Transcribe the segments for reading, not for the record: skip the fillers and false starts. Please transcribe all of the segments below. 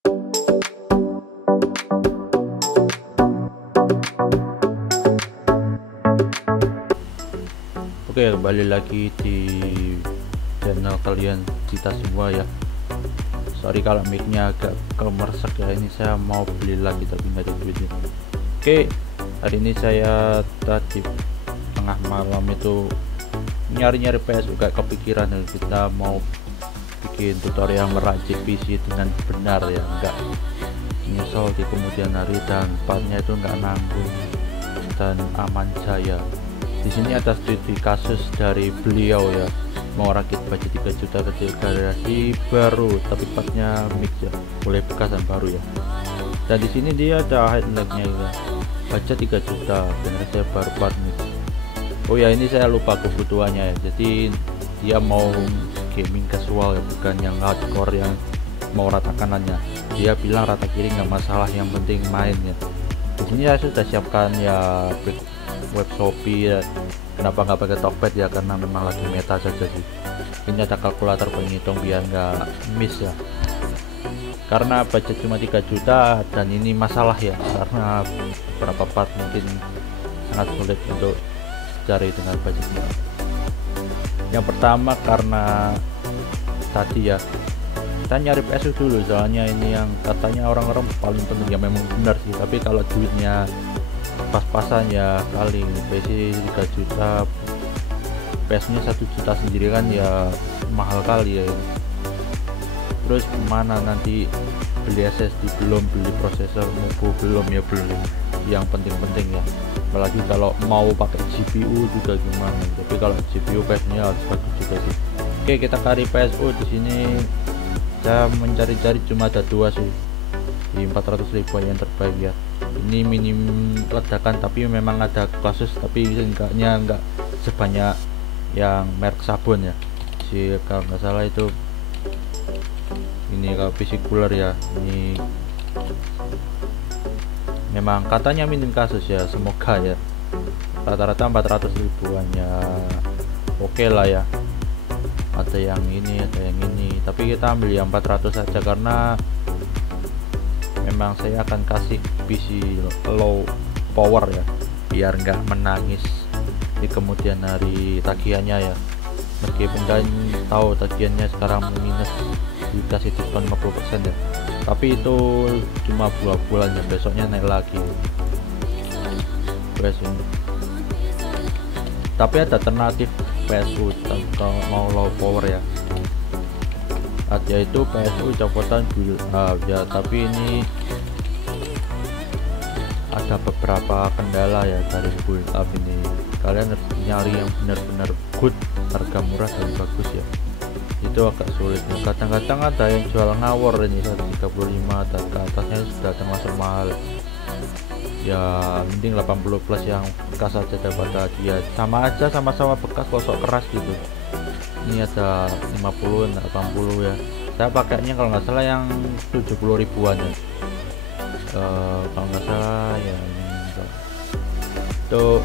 Oke, kembali lagi di channel kalian kita semua ya. Sorry kalau mic-nya agak kemersek ya, ini saya mau beli lagi tapi nggak ada duitnya. Oke, hari ini saya tadi tengah malam itu nyari-nyari PS, kayak kepikiran kita mau bikin tutorial meracik PC dengan benar ya, enggak nyesel di kemudian hari dan partnya itu enggak nanggung dan aman jaya. Di sini ada studi kasus dari beliau ya, mau rakit budget 3 juta kecil garasi baru tapi partnya mix ya, boleh bekas dan baru ya. Dan di sini dia ada highlightnya ya, budget 3 juta generasi baru part mix. Oh ya, ini saya lupa kebutuhannya ya, jadi dia mau gaming casual ya, bukan yang hardcore yang mau rata kanannya. Dia bilang rata kiri nggak masalah, yang penting main ya. Di sini saya sudah siapkan ya web Shopee ya. Kenapa nggak pakai Tokped ya, karena memang lagi meta saja sih. Ini ada kalkulator penghitung biar nggak miss ya, karena budget cuma 3 juta dan ini masalah ya, karena beberapa part mungkin sangat sulit untuk cari dengan budgetnya. Yang pertama karena tadi ya, kita nyari PSU dulu, soalnya ini yang katanya orang-orang paling penting ya, memang benar sih, tapi kalau duitnya pas-pasan ya kali PC 3 juta, PS nya 1 juta sendiri kan ya mahal kali ya. Terus mana nanti beli SSD belum, beli prosesor belum ya, belum yang penting-penting ya, apalagi kalau mau pakai GPU juga gimana. Tapi kalau GPU PS nya harus bagus juga sih. Oke, kita cari PSU. Di sini saya mencari-cari cuma ada 2 sih di 400.000 yang terbaik ya. Ini minim ledakan, tapi memang ada kasus, tapi enggak sebanyak yang merek sabun ya si, kalau nggak salah itu ini kalau PC cooler ya. Ini memang katanya minim kasus ya, semoga ya. Rata-rata 400 ribuan ya, oke lah ya. Ada yang ini, ada yang ini, tapi kita ambil yang 400 saja karena memang saya akan kasih PC low power ya, biar nggak menangis di kemudian hari tagihannya ya. Meskipun kalian tahu tagihannya sekarang minus, dikasih diskon 50% ya, tapi itu cuma 2 bulan ya, besoknya naik lagi. Tapi ada alternatif PSU kalau mau low power ya, yaitu PSU copotan build up ya. Tapi ini ada beberapa kendala ya dari build up ini, kalian harus nyari yang benar-benar good, harga murah dan bagus ya, itu agak sulit ya. Kadang-kadang ada yang jual ngawur, ini 135 dan ke atasnya sudah termasuk mahal ya. Mending 80 plus yang bekas aja daripada dia sama aja, sama-sama bekas kosok keras gitu. Ini ada 50 dan 80 ya, saya pakainya kalau nggak salah yang 70 ribuan ya, kalau nggak salah ya. Itu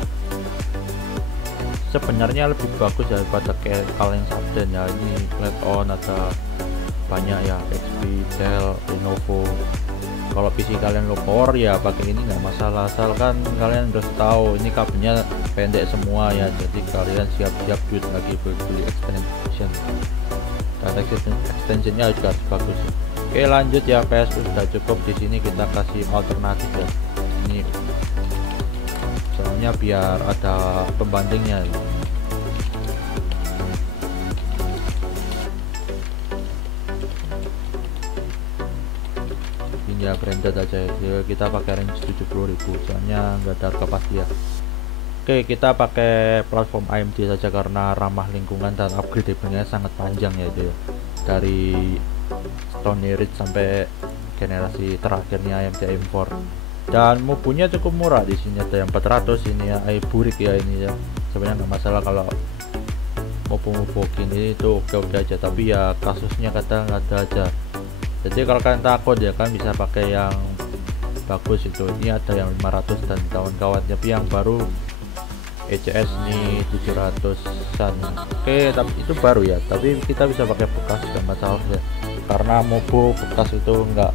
sebenarnya lebih bagus daripada kayak kalian Sabden ya. Ini Flat On ada banyak ya, XP, Dell, Lenovo. Kalau PC kalian low power ya pakai ini nggak masalah, asalkan kalian harus tahu ini kabelnya pendek semua ya, jadi kalian siap-siap duit lagi beli extension, dan extensionnya juga harus bagus. Oke, lanjut ya, PS sudah cukup. Di sini kita kasih alternatif ya, ini soalnya biar ada pembandingnya ya. Ya branded aja ya, kita pakai range 70.000 soalnya nggak ada harga pasti ya. Oke, kita pakai platform AMD saja karena ramah lingkungan dan upgradable-nya sangat panjang ya itu ya, dari Stony Ridge sampai generasi terakhirnya AMD M4. Dan mubunya cukup murah, di sini ada yang 400, ini ya burik ya, ini ya sebenarnya nggak masalah kalau mubu gini, itu oke aja, tapi ya kasusnya kadang ada aja. Jadi kalau kalian takut ya kan bisa pakai yang bagus itu. Ini ada yang 500 dan kawan-kawan, tapi yang baru ECS nih 700an. Oke, tapi itu baru ya, tapi kita bisa pakai bekas, gak masalah ya, karena mobo bekas itu nggak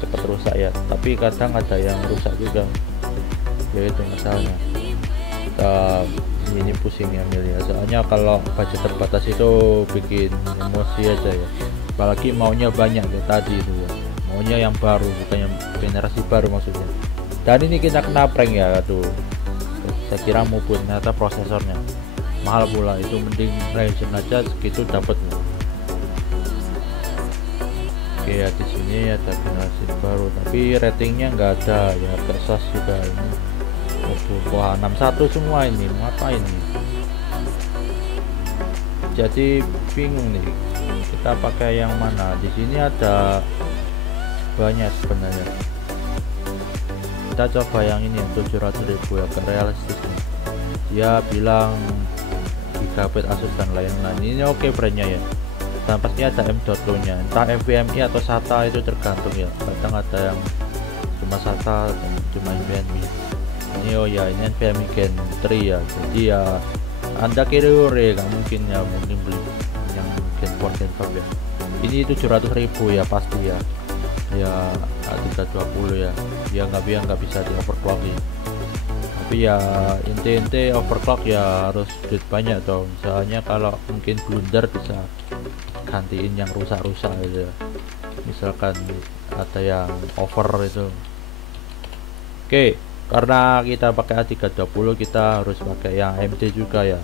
cepat rusak ya, tapi kadang ada yang rusak juga ya, itu masalahnya. Ini pusing ya milih, soalnya kalau budget terbatas itu bikin emosi aja ya, apalagi maunya banyak kayak tadi itu ya, maunya yang baru bukan yang generasi baru maksudnya. Dan ini kita kena prank ya, aduh saya kira maupun ternyata prosesornya mahal pula, itu mending Ryzen aja segitu dapat. Oke ya, di sini ada generasi baru tapi ratingnya nggak ada ya, agak sos juga ini. Wah 61 semua ini, ngapain nih? Jadi bingung nih kita pakai yang mana. Di sini ada banyak sebenarnya, kita coba yang ini 700.000 ya, agak realistis nih. Dia bilang gigabit Asus dan lain-lain, ini oke brandnya ya, dan pasti ada M.2 nya, entah NVMe atau SATA itu tergantung ya, kadang ada yang cuma SATA dan cuma NVMe. Ini oh ya, ini NVMe Gen 3 ya, jadi ya Anda kira-kira nggak mungkin ya, mungkin beli yang Gen 4 Gen 5 ya. Ini 700.000 ya pasti ya, ya 320 ya, ya nggak bisa di overclockin. Tapi ya inti overclock ya harus duit banyak dong, misalnya kalau mungkin blunder bisa gantiin yang rusak-rusak aja, misalkan ada yang over itu. Oke, karena kita pakai A320 kita harus pakai yang AMD juga ya.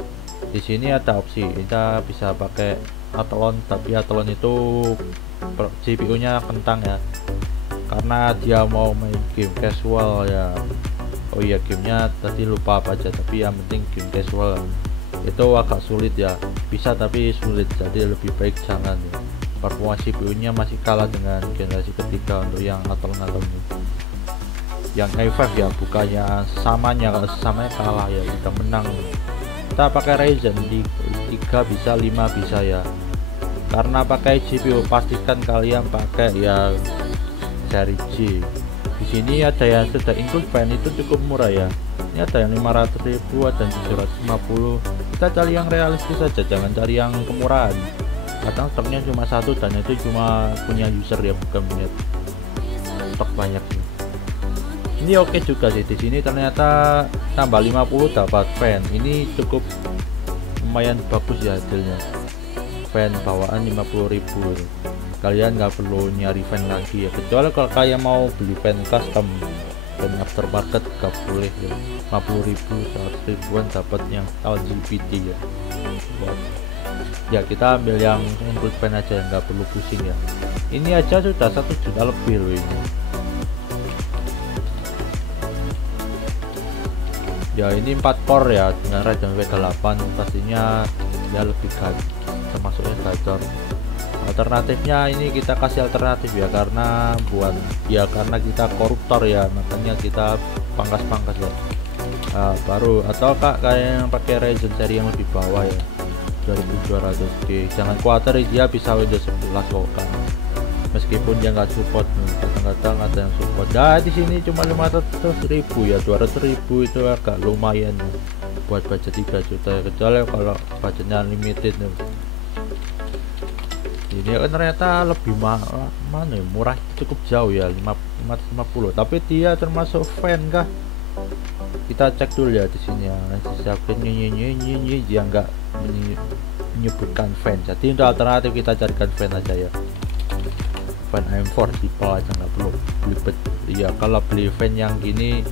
Di sini ada opsi kita bisa pakai Athlon, tapi Athlon itu GPU nya kentang ya, karena dia mau main game casual ya. Oh iya, gamenya tadi lupa apa aja, tapi yang penting game casual itu agak sulit ya, bisa tapi sulit, jadi lebih baik jangan ya. Performa CPU nya masih kalah dengan generasi ketiga untuk yang Athlon ini. Yang i5 ya, bukannya samanya, kalau samanya kalah ya, kita menang. Kita pakai Ryzen di 3 bisa 5 bisa ya, karena pakai GPU pastikan kalian pakai ya seri G. Di sini ada yang sudah include fan, itu cukup murah ya, ini ada yang 500.000 dan 750. Kita cari yang realistis saja, jangan cari yang kemurahan, kadang stoknya cuma satu dan itu cuma punya user ya, bukan punya stok banyak nih. Ini oke juga sih, di sini ternyata tambah 50 dapat fan, ini cukup lumayan bagus ya hasilnya. Fan bawaan 50.000, kalian nggak perlu nyari fan lagi ya, kecuali kalau kalian mau beli fan custom dan aftermarket nggak boleh ya. 50.000 100.000-an dapat yang LGBT ya. Ya kita ambil yang include fan aja, nggak perlu pusing ya. Ini aja sudah 1 juta lebih loh ini. Ya ini 4 core ya dengan Radeon V8, pastinya ya lebih termasuknya gacor. Alternatifnya ini kita kasih alternatif ya, karena karena kita koruptor ya, makanya kita pangkas ya. Baru atau kayak yang pakai Ryzen seri yang lebih bawah ya, 2200G. Jangan khawatir, dia bisa Windows 11 kok kan, meskipun dia nggak support, kadang-kadang ada yang support. Nah di sini cuma 500.000 ya, 200.000 itu agak lumayan buat budget 3 juta ya, kecuali kalau budgetnya limited nih. Ini kan ternyata lebih mana ya, murah, cukup jauh ya, 550, tapi dia termasuk fan kah? Kita cek dulu ya di sini ya, siapin dia nggak menyebutkan fan, jadi untuk alternatif kita carikan fan aja ya. Fan AM4 tipe aja, nggak perlu beli ya. Kalau beli fan yang gini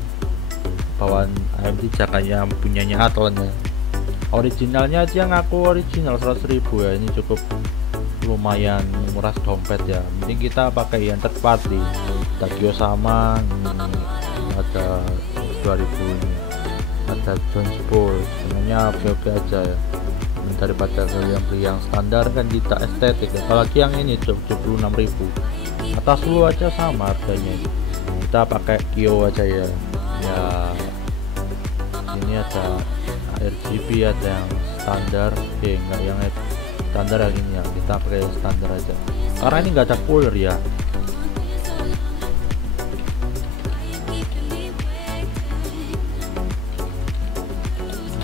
bawaan AMD jangan yang punyanya Athlon ya, originalnya aja ngaku original 100.000 ya, ini cukup lumayan menguras dompet ya. Mending kita pakai yang third party, Tagio sama ada 2000 ini, ada Johnsport, sebenarnya oke aja ya, daripada kalian beli yang standar kan tidak estetik ya. Apalagi yang ini 76.000, atas lu aja sama harganya. Kita pakai Kio aja ya. Ya ini ada RGB, ada yang standar, enggak yang standar yang ini ya, kita pakai standar aja karena ini nggak ada cooler ya.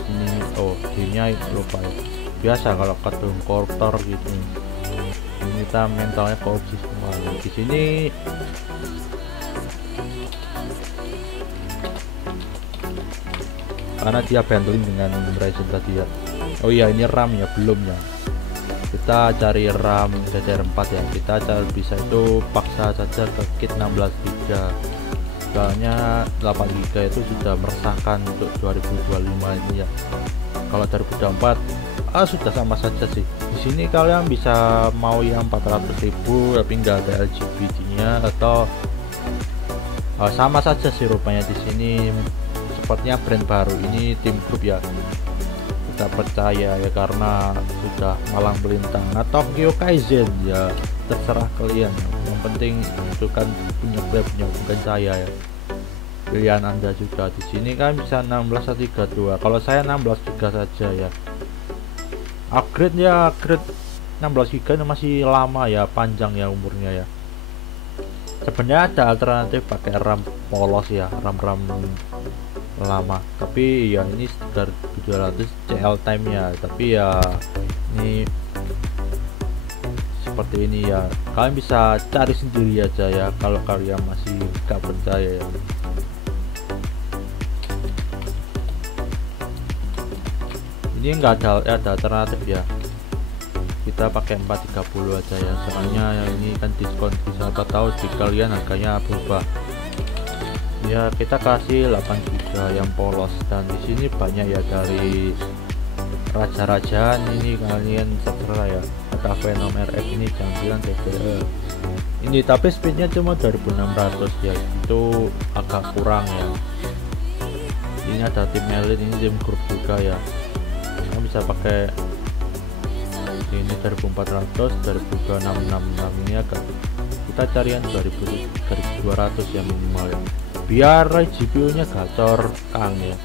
Ini gamenya lupa ya, biasa kalau kadung koruptor gitu. Ini ternyata mentalnya korupsi semua. Di sini karena dia bundling dengan Ryzen tadi ya. Oh iya, ini RAM ya, belum ya. Kita cari RAM DDR4 ya. Kita cari bisa itu paksa saja ke kit 16 GB. Soalnya 8 GB itu sudah meresahkan untuk 2025 ini ya. Kalau 2024 sudah sama saja sih. Di sini kalian bisa mau yang 400.000 tapi nggak ada LGBT-nya, atau sama saja sih rupanya. Di sini sepertinya brand baru ini, Tim Group ya. Kita percaya ya karena sudah malang melintang, atau Gyokaizen ya, terserah kalian. Yang penting itu kan punya webnya, bukan saya ya. Pilihan Anda juga. Di sini kan bisa 1632. Kalau saya 16 GB saja ya. Upgrade ya, upgrade 16 GB masih lama ya, panjang ya umurnya ya. Sebenarnya ada alternatif pakai RAM polos ya, RAM lama, tapi ya ini sekitar 700 CL time ya. Tapi ya ini seperti ini ya, kalian bisa cari sendiri aja ya kalau kalian masih gak percaya ya. Ini enggak ada alternatif ya, kita pakai 430 aja ya, soalnya ini kan diskon, siapa tahu di kalian harganya berubah ya. Kita kasih 8 GB yang polos, dan di sini banyak ya, dari raja-rajaan ini kalian terserah ya. Ada Venom RF ini, jangan bilang TPE ini, tapi speednya cuma 2600 ya, itu agak kurang ya. Ini ada tim elite, ini tim grup juga ya. Kalian bisa pakai ini 1400, 2666 ini agak, kita cari yang 2200 ya minimal ya, biar GPU nya gacor Kang ya,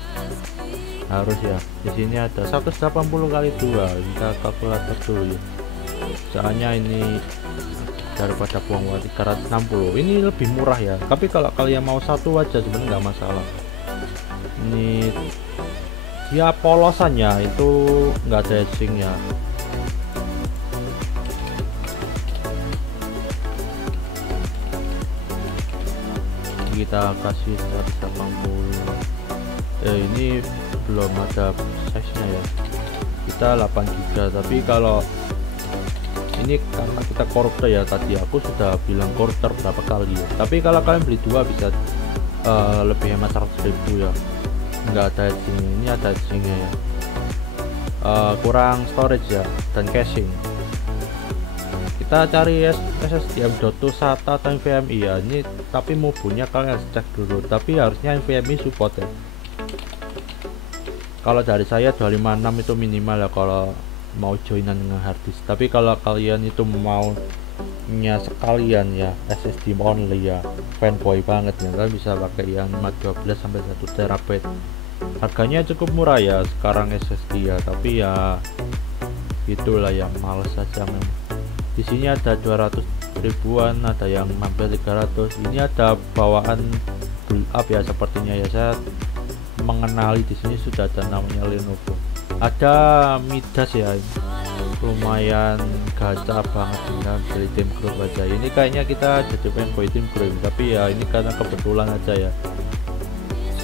harus ya. Di sini ada 180 kali 2, kita kalkulator dulu ya, soalnya ini daripada buang uang 360 ini lebih murah ya. Tapi kalau kalian mau satu aja sebenarnya nggak masalah. Ini ya polosannya itu nggak ada edging ya. Kita kasih 180. Ini belum ada size nya ya, kita 8 GB. Tapi kalau ini karena kita koruptor ya, tadi aku sudah bilang koruptor berapa kali ya. Tapi kalau kalian beli dua bisa lebih hemat 100.000 ya. Nggak ada edging, ini ada edgingnya ya. Kurang storage ya dan caching. Kita cari SSD M.2 SATA atau NVMe ya. Ini tapi mobilnya kalian harus cek dulu, tapi harusnya NVMe support ya. Kalau dari saya 256 itu minimal ya kalau mau joinan dengan harddisk. Tapi kalau kalian itu maunya sekalian ya SSD only ya, fanboy banget ya, kalian bisa pakai yang 512 sampai 1 TB. Harganya cukup murah ya sekarang SSD ya, tapi ya itulah yang males saja memang. Di sini ada 200 ribuan, ada yang mampir 300. Ini ada bawaan build up ya sepertinya ya. Saya mengenali di sini sudah ada namanya Lenovo. Ada Midas ya, lumayan gacha banget ya, dari Tim Group aja. Ini kayaknya kita jadi fanboy Tim Group, tapi ya ini karena kebetulan aja ya.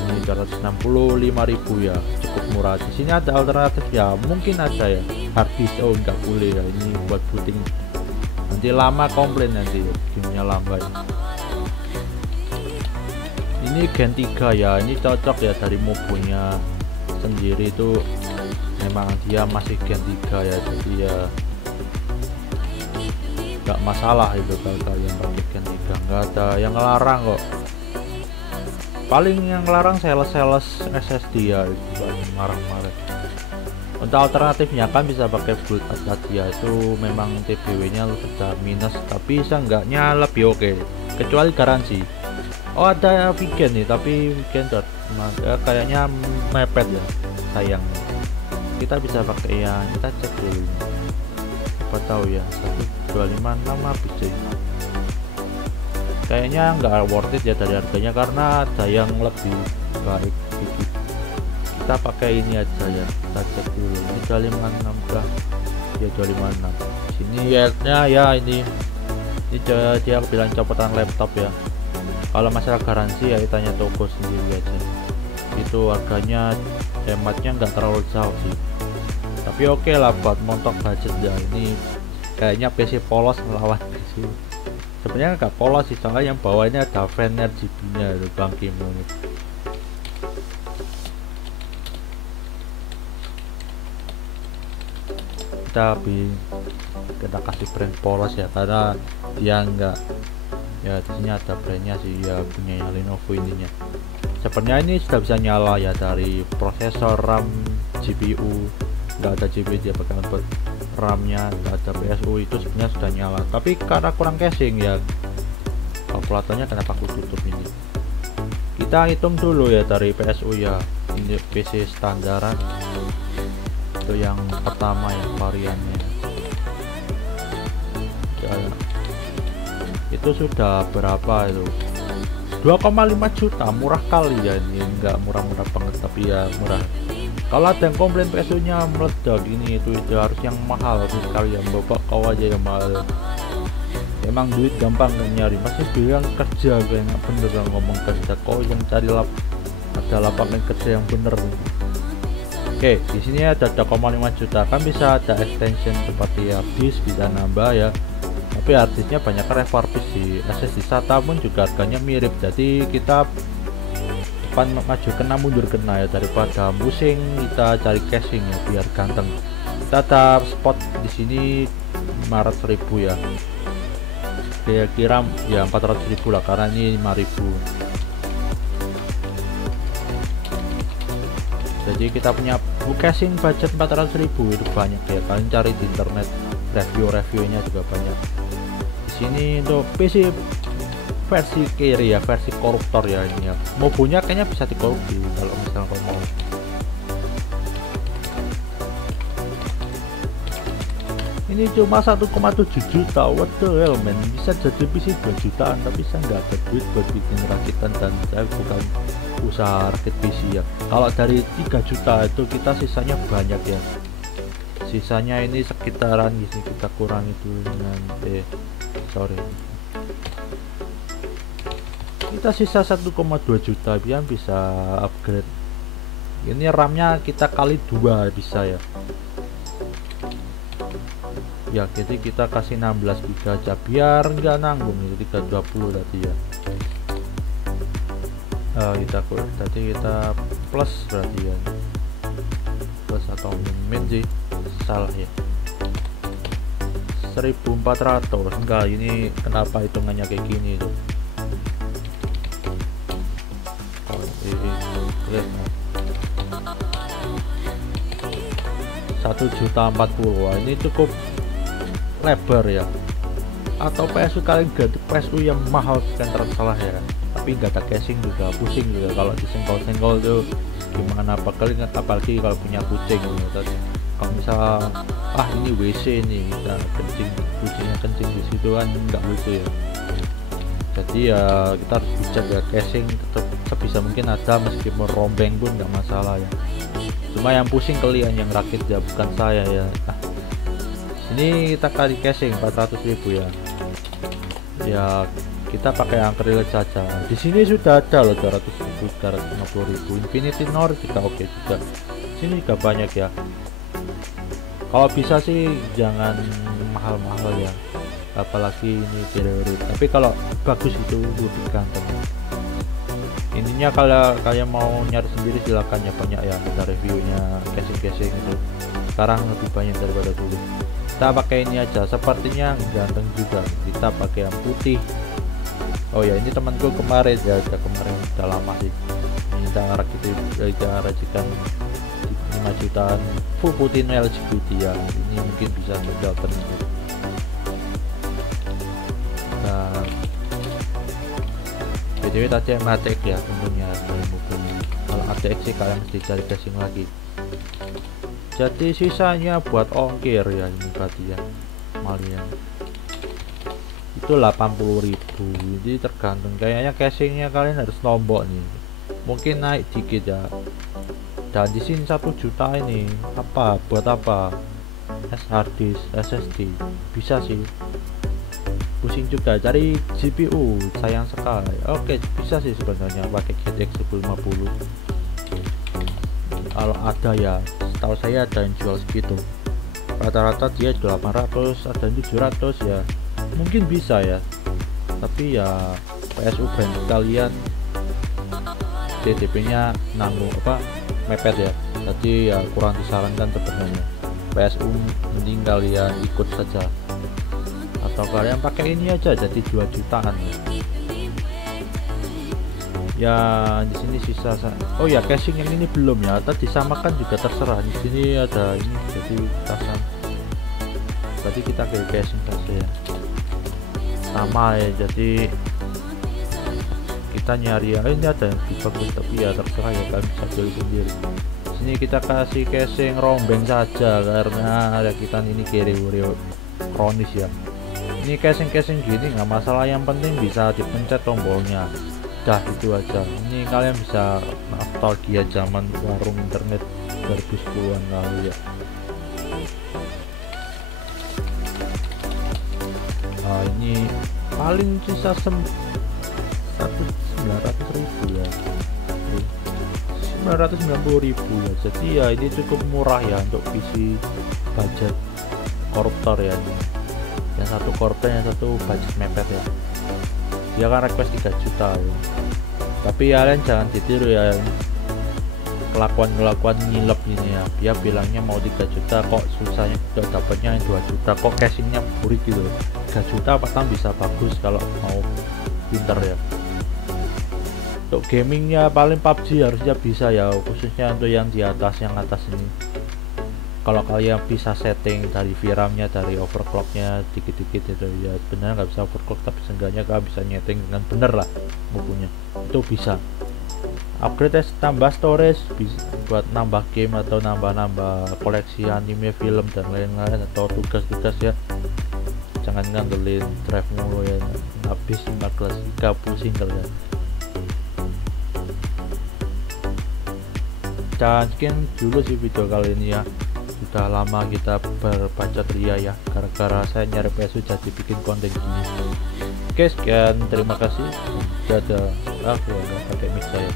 Ini 265.000 ya, cukup murah. Di sini ada alternatif ya, mungkin ada ya harddisk. Oh nggak boleh ya, ini buat booting nanti lama, komplain nanti gamenya lambat. Ini Gen 3 ya, ini cocok ya dari mobilnya sendiri itu memang dia masih Gen 3 ya, jadi ya nggak masalah itu kalau kalian pakai Gen 3, nggak ada yang ngelarang kok. Paling yang ngelarang sales SSD ya, itu marah-marah. Untuk alternatifnya kan bisa pakai build tadi ya, itu memang TBW nya sudah minus, tapi seenggaknya lebih oke, kecuali garansi. Oh ada weekend nih, tapi weekend ya, kayaknya mepet ya, sayang. Kita bisa pakai yang, kita cek dulu apa tahu ya, 1256 habis cuy. Kayaknya nggak worth it ya dari harganya, karena ada yang lebih baik sedikit. Kita pakai ini aja ya, kita cek dulu. Ini 256 kah ya, 256. Sini ya ini dia bilang copotan laptop ya. Kalau masalah garansi ya tanya toko sendiri aja. Itu harganya hematnya nggak terlalu jauh sih, tapi oke lah buat montok budget ya. Ini kayaknya PC polos melawan PC. Sebenarnya nggak polos sih, soalnya yang bawahnya ada fan RGB nya itu bangki banget. Kita kasih brand polos ya, karena dia enggak ya. Di sini ada brandnya sih ya, punya Lenovo ininya. Sebenarnya ini sudah bisa nyala ya dari prosesor, RAM, GPU. Nggak ada GPU, dia pakai output RAM-nya, nggak ada PSU, itu sebenarnya sudah nyala. Tapi karena kurang casing ya, kalkulatornya kenapa aku tutup ini. Kita hitung dulu ya dari PSU ya. Ini PC standaran itu yang pertama ya, variannya ya, itu sudah berapa itu, 2,5 juta. Murah kali ya, ini enggak murah-murah banget tapi ya murah. Kalau ada yang komplain PSU nya meledak ini itu harus yang mahal sekali ya. Bapak kau aja yang mahal, emang duit gampang nyari, masih bilang kerja kayak nggak bener lah ngomong kerja. Kau yang cari ada lapangan kerja yang bener. Oke, di sini ada 2,5 juta, kan bisa ada extension seperti ya disk bisa nambah ya, tapi artisnya banyak refurbish sih. SSD SATA pun juga harganya mirip, jadi kita depan maju kena mundur kena ya, daripada pusing kita cari casing ya biar ganteng. Kita ada spot di sini 500.000 ya, kira-kira ya 400.000 lah karena ini 5.000. Jadi kita punya casing budget 400.000 itu banyak ya, kalian cari di internet, reviewnya juga banyak. Di sini untuk PC versi kiri ya, versi koruptor ya ini ya. Mobunya kayaknya bisa dikorupsi kalau misalnya kau mau. Ini cuma 1,7 juta, what the hell man. Bisa jadi PC 2 jutaan, tapi saya nggak ada duit buat bikin rakitan dan saya bukan usaha rakit PC ya. Kalau dari 3 juta itu kita sisanya banyak ya, sisanya ini sekitaran di sini kita kurang itu dengan kita sisa 1,2 juta biar bisa upgrade. Ini RAM-nya kita kali 2 bisa ya. Ya jadi kita kasih 16 GB aja biar nggak nanggung itu 320 tadi ya. Kita plus berarti ya, plus atau min sih, salah ya, 1400 enggak. Ini kenapa hitungannya kayak gini tuh. Lihat 1.040.000. ini cukup lebar ya, atau PSU kalian ganti PSU yang mahal kan tersalah ya, tapi nggak ada casing juga pusing juga kalau disenggol-senggol tuh gimana. Apalagi kalau punya kucing gitu. Kalau misal ini WC ini kita kencing, kucingnya kencing di situ kan nggak lucu ya. Jadi ya kita harus bijak ya, casing tetap sebisa mungkin ada, meskipun rombeng pun nggak masalah ya. Cuma yang pusing kalian yang rakit ya, bukan saya ya. Ini kita kali casing 400.000 ya. Ya kita pakai acrylic saja. Di sini sudah ada loh 200.000, 250.000. Infinity North juga oke juga. Sini juga banyak ya. Kalau bisa sih jangan mahal-mahal ya, apalagi ini teori. Tapi kalau bagus itu lebih ganteng. Ininya kalau kalian mau nyari sendiri silakan ya, banyak ya kita reviewnya casing itu. Sekarang lebih banyak daripada dulu. Kita pakai ini aja, sepertinya ganteng juga. Kita pakai yang putih. Oh ya, ini temanku kemarin ya, udah lama sih. Ini kita racikan 5 jutaan full putih no LGBT ya. Ini mungkin bisa jadi alternatif. Dan BTW tadi MATX ya tentunya, kalau ATX sih kalian mesti cari casing lagi. Jadi sisanya buat ongkir ya, ini berarti ya kalian itu 80.000. Jadi tergantung, kayaknya casingnya kalian harus nombok nih, mungkin naik dikit ya. Dan di sini 1 juta ini buat apa harddisk, SSD bisa sih. Pusing juga cari GPU, sayang sekali. Oke, bisa sih sebenarnya pakai GTX 1050 kalau ada ya. Setahu saya ada yang jual segitu, rata-rata dia 800, ada yang 700 ya, mungkin bisa ya. Tapi ya PSU brand kalian TDP nya nanggung mepet ya, jadi ya kurang disarankan sebenarnya. PSU mending kalian ikut saja, atau kalian pakai ini aja jadi 2 jutaan ya. Di sini sisa oh ya, casing yang ini belum ya, atau disamakan juga terserah. Di sini ada ini jadi tasan, berarti kita ke casing saja ya, sama ya. Jadi kita nyari ya, ini ada yang bagus tapi ya terserah ya, kalian bisa pilih sendiri. Sini kita kasih casing rombeng saja karena ya kita ini kiri kronis ya. Ini casing gini nggak masalah, yang penting bisa dipencet tombolnya, dah itu aja. Ini kalian bisa nostalgia zaman warung internet 2010-an lalu ya. Nah, ini paling sisa 900.000 ya, 990.000 ya. Jadi ya ini cukup murah ya untuk PC budget koruptor ya. Yang satu koruptor, yang satu budget mepet ya. Dia kan request 3 juta ya. Tapi kalian jangan ditiru ya, kelakuan ngilep ini ya. Dia bilangnya mau 3 juta, kok susahnya udah dapatnya yang 2 juta, kok casingnya burik gitu. 3 juta pasti bisa bagus kalau mau pinter ya. Untuk gamingnya paling PUBG harusnya bisa ya, khususnya untuk yang di atas, yang atas ini. Kalau kalian bisa setting dari VRAM-nya, dari overclocknya dikit-dikit itu ya, benar nggak bisa overclock tapi seenggaknya kalian bisa nyeting dengan bener lah bukunya, itu bisa. Upgrade tambah storage bisa buat nambah game atau nambah koleksi anime, film dan lain-lain, atau tugas-tugas ya. Jangan ngandelin drive mulu ya, habis 15 giga pusing kalian. Dan sekian dulu sih video kali ini ya. Sudah lama kita berbacot ria ya, gara-gara saya nyari PSU jadi bikin konten gini. Oke, sekian, terima kasih. Dadah. Aku nggak pakai mic saya.